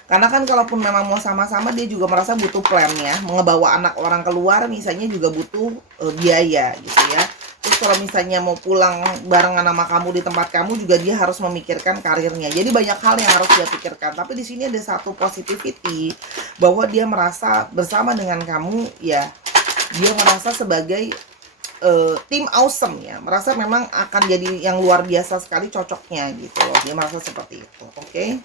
karena kan kalaupun memang mau sama-sama, dia juga merasa butuh plan ya, mengebawa anak orang keluar misalnya juga butuh biaya gitu ya. Terus kalau misalnya mau pulang barengan sama kamu di tempat kamu juga dia harus memikirkan karirnya. Jadi banyak hal yang harus dia pikirkan. Tapi di sini ada satu positivity bahwa dia merasa bersama dengan kamu ya, dia merasa sebagai tim awesome ya, merasa memang akan jadi yang luar biasa sekali cocoknya gitu loh, dia merasa seperti itu. Oke,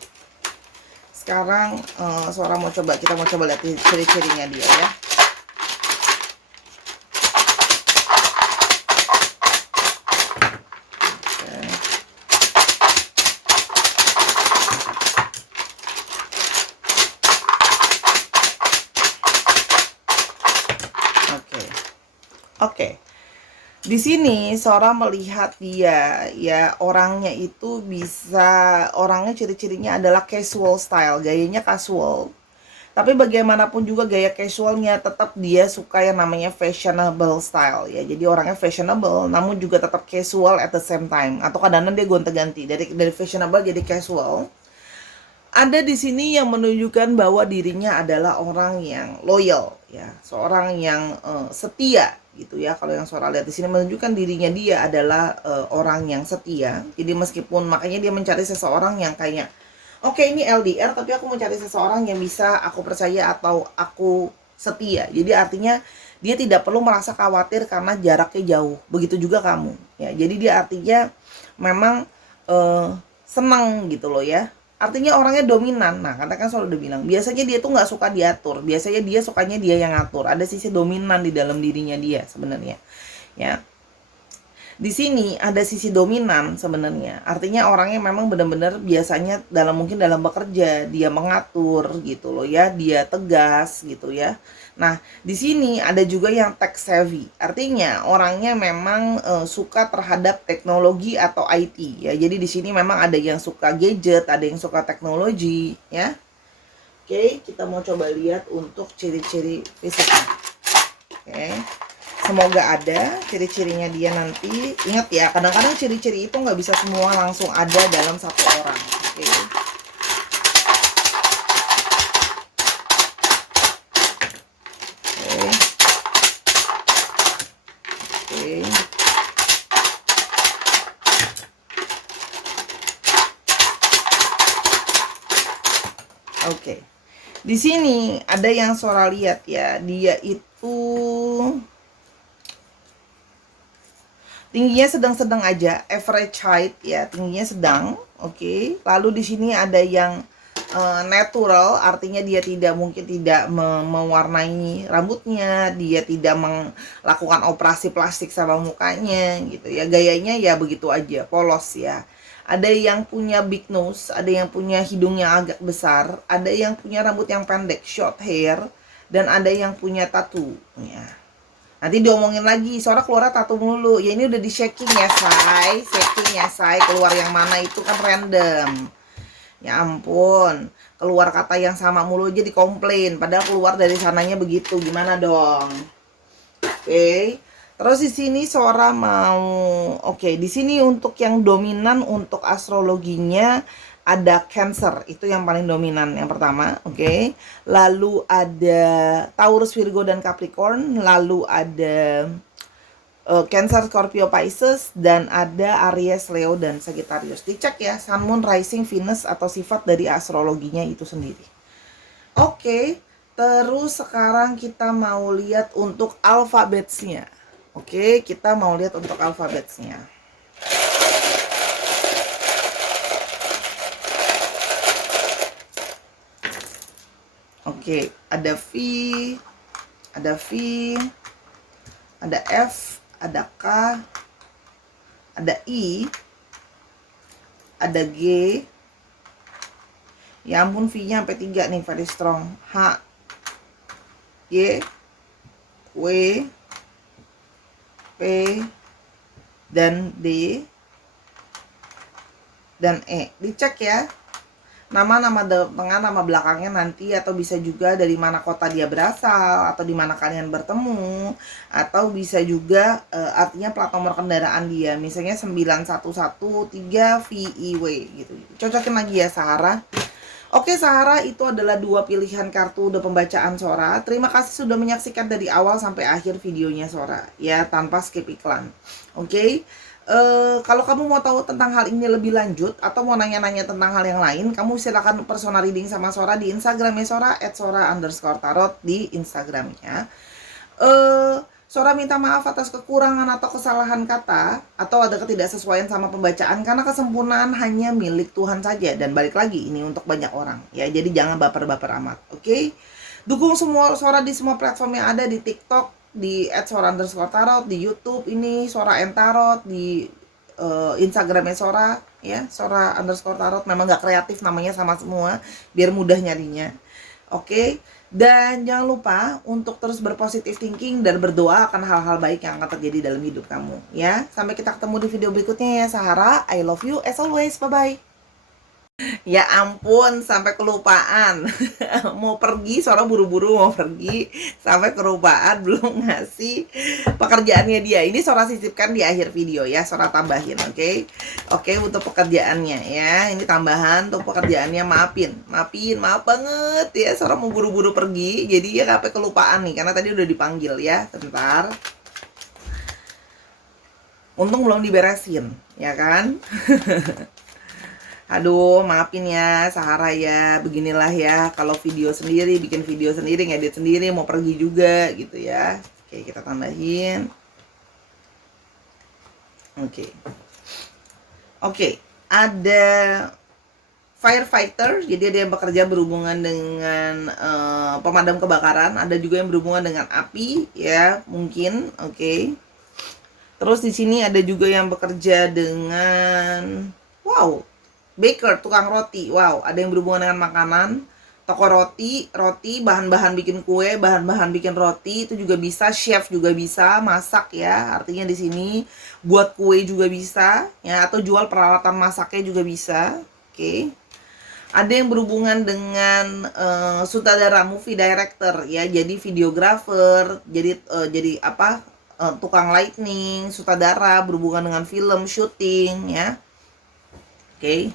sekarang kita mau coba lihat ciri-cirinya dia ya. Oke. Di sini Sora melihat dia ya, orangnya itu orangnya ciri-cirinya adalah casual style, gayanya casual. Tapi bagaimanapun juga gaya casualnya tetap dia suka yang namanya fashionable style ya. Jadi orangnya fashionable namun juga tetap casual at the same time. Atau kadang-kadang dia gonta-ganti dari fashionable jadi casual. Ada di sini yang menunjukkan bahwa dirinya adalah orang yang loyal ya, seorang yang setia gitu ya. Kalau yang Sora lihat di sini menunjukkan dirinya dia adalah orang yang setia. Jadi meskipun makanya dia mencari seseorang yang kayak oke, ini LDR tapi aku mencari seseorang yang bisa aku percaya atau aku setia. Jadi artinya dia tidak perlu merasa khawatir karena jaraknya jauh. Begitu juga kamu ya. Jadi dia artinya memang senang gitu loh ya. Artinya orangnya dominan. Nah, karena kan selalu udah bilang, biasanya dia tuh nggak suka diatur. Biasanya dia sukanya dia yang ngatur. Ada sisi dominan di dalam dirinya dia sebenarnya. Ya. Di sini ada sisi dominan sebenarnya. Artinya orangnya memang benar-benar biasanya mungkin dalam bekerja dia mengatur gitu loh ya, dia tegas gitu ya. Nah, di sini ada juga yang tech savvy. Artinya orangnya memang suka terhadap teknologi atau IT ya. Jadi di sini memang ada yang suka gadget, ada yang suka teknologi ya. Oke, kita mau coba lihat untuk ciri-ciri fisiknya. Oke. Semoga ada ciri-cirinya dia nanti. Ingat ya, kadang-kadang ciri-ciri itu nggak bisa semua langsung ada dalam satu orang. Oke. Oke. Oke. Di sini ada yang Sora lihat ya, dia itu tingginya sedang-sedang aja, average height ya, tingginya sedang, oke. Lalu di sini ada yang natural, artinya dia mungkin tidak mewarnai rambutnya, dia tidak melakukan operasi plastik sama mukanya gitu ya. Gayanya ya begitu aja, polos ya. Ada yang punya big nose, ada yang punya hidung yang agak besar, ada yang punya rambut yang pendek, short hair, dan ada yang punya tattoo ya. Nanti diomongin lagi, Sora keluar tato mulu. Ya ini udah di shaking ya, say. Keluar yang mana itu kan random. Ya ampun, keluar kata yang sama mulu aja dikomplain. Padahal keluar dari sananya begitu, gimana dong? Oke. Terus di sini Sora mau, oke, di sini untuk yang dominan untuk astrologinya ada Cancer, itu yang paling dominan yang pertama, oke. Lalu ada Taurus, Virgo, dan Capricorn. Lalu ada Cancer, Scorpio, Pisces, dan ada Aries, Leo, dan Sagittarius. Dicek ya, Sun, Moon, Rising, Venus atau sifat dari astrologinya itu sendiri. Oke, terus sekarang kita mau lihat untuk alfabetsnya. Oke, kita mau lihat untuk alfabetsnya. Oke, ada V, ada F, ada K, ada I, ada G, Ya ampun, V-nya sampai 3 nih, very strong. H, Y, W, P, dan D, dan E. Dicek ya. Nama tengah, nama belakangnya nanti, atau bisa juga dari mana kota dia berasal, atau di mana kalian bertemu, atau bisa juga artinya plat nomor kendaraan dia, misalnya 9113VIW gitu. Cocokin lagi ya Sahara. Oke Sahara, itu adalah 2 pilihan kartu udah pembacaan Sora. Terima kasih sudah menyaksikan dari awal sampai akhir videonya Sora ya, tanpa skip iklan. Oke. Kalau kamu mau tahu tentang hal ini lebih lanjut atau mau nanya-nanya tentang hal yang lain, kamu silakan personal reading sama Sora di Instagramnya Sora @sora_tarot di Instagramnya. Sora minta maaf atas kekurangan atau kesalahan kata atau ada ketidaksesuaian sama pembacaan, karena kesempurnaan hanya milik Tuhan saja, dan balik lagi ini untuk banyak orang ya, jadi jangan baper-baper amat. Oke. Dukung semua Sora di semua platform yang ada, di TikTok di @sora_tarot, di YouTube ini Sora and Tarot, di Instagramnya Sora ya, Sora_tarot. Memang gak kreatif namanya, sama semua biar mudah nyarinya. Oke. Dan jangan lupa untuk terus berpositif thinking dan berdoa akan hal-hal baik yang akan terjadi dalam hidup kamu ya. Sampai kita ketemu di video berikutnya ya Sahara. I love you as always. Bye bye. Ya ampun, sampai kelupaan. Mau pergi, Sora buru-buru mau pergi, sampai kelupaan belum ngasih pekerjaannya dia. Ini Sora sisipkan di akhir video ya, Sora tambahin, oke? Oke, untuk pekerjaannya ya. Ini tambahan untuk pekerjaannya, maaf banget ya. Sora mau buru-buru pergi, jadi ya sampai kelupaan nih, karena tadi udah dipanggil ya. Sebentar. Untung belum diberesin, ya kan? Aduh, maafin ya Sahara ya, beginilah ya, kalau video sendiri, bikin video sendiri, ngedit sendiri, mau pergi juga gitu ya. Oke, kita tambahin. Oke, ada firefighter, jadi ada yang bekerja berhubungan dengan pemadam kebakaran, ada juga yang berhubungan dengan api ya, mungkin. Oke. Terus di sini ada juga yang bekerja dengan baker, tukang roti. Ada yang berhubungan dengan makanan, toko roti, bahan-bahan bikin kue, bahan-bahan bikin roti, itu juga bisa. Chef juga bisa, masak ya. Artinya di sini buat kue juga bisa ya, atau jual peralatan masaknya juga bisa. Oke. Ada yang berhubungan dengan sutradara, movie director ya, jadi videographer, jadi apa? Tukang lighting, sutradara, berhubungan dengan film, syuting ya. Oke.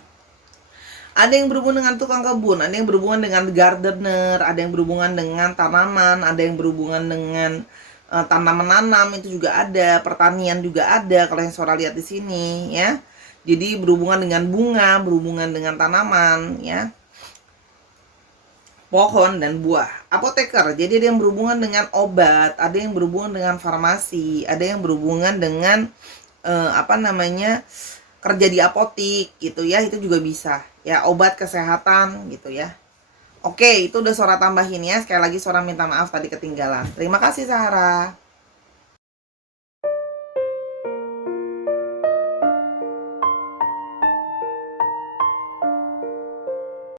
Ada yang berhubungan dengan tukang kebun, ada yang berhubungan dengan gardener, ada yang berhubungan dengan tanaman, ada yang berhubungan dengan tanam menanam, itu juga ada, pertanian juga ada kalau yang Sora lihat di sini ya. Jadi berhubungan dengan bunga, berhubungan dengan tanaman ya. Pohon dan buah. Apoteker, jadi ada yang berhubungan dengan obat, ada yang berhubungan dengan farmasi, ada yang berhubungan dengan kerja di apotik gitu ya, itu juga bisa ya, obat kesehatan gitu ya. Oke, itu udah Sora tambahin ya. Sekali lagi Sora minta maaf tadi ketinggalan. Terima kasih Sahara.